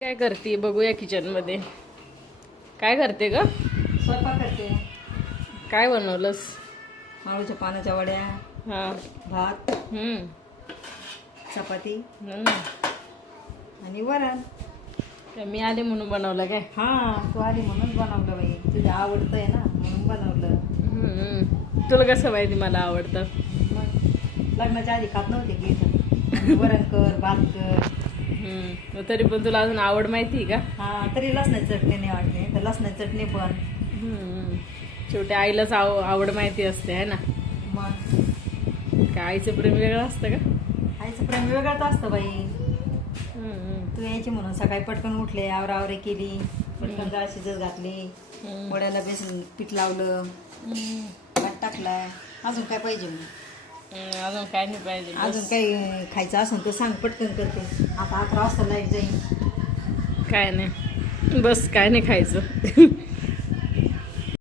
काय करते बघूया किचन मध्ये. काय करते ग? स्वयंपाक करते. काय बनवलंस? माळूच्या पानाच्या वड्या, हा. भात, हम्म. चपाती हम्म. आणि वरण. काय मी आले म्हणून बनवलं काय? हा, तू आली म्हणून बनवलं बाई. तुझ्या आवडतंय ना म्हणून बनवलं. तुला कसं माहिती मला आवडतं? मग लग्नाच्या आधी खात नव्हते की इथं. वरण कर, भात कर. मग तरी पण तुला अजून आवड माहिती का? हा, तरी लसणाची चटणी नाही वाटते तर लसणाची चटणी पण. शेवटी आईलाच आवड माहिती असते है ना. मग काय आईचं प्रेम वेगळं असतं का? आईचं प्रेम वेगळंच असतं बाई. हम्म. तू यायची म्हणून सकाळी पटकन उठले, आवरावरी केली, पटकन डाळ शिजत घातली, वड्याला बेसन पीठ लावलं, भात टाकला. अजून काय पाहिजे मग? अजून काय नाही पाहिजे. अजून काही खायचं असेल तर सांग, पटकन करते. आता 11 वाजता लाईट जाईल. काय नाही, बस काय नाही खायचं.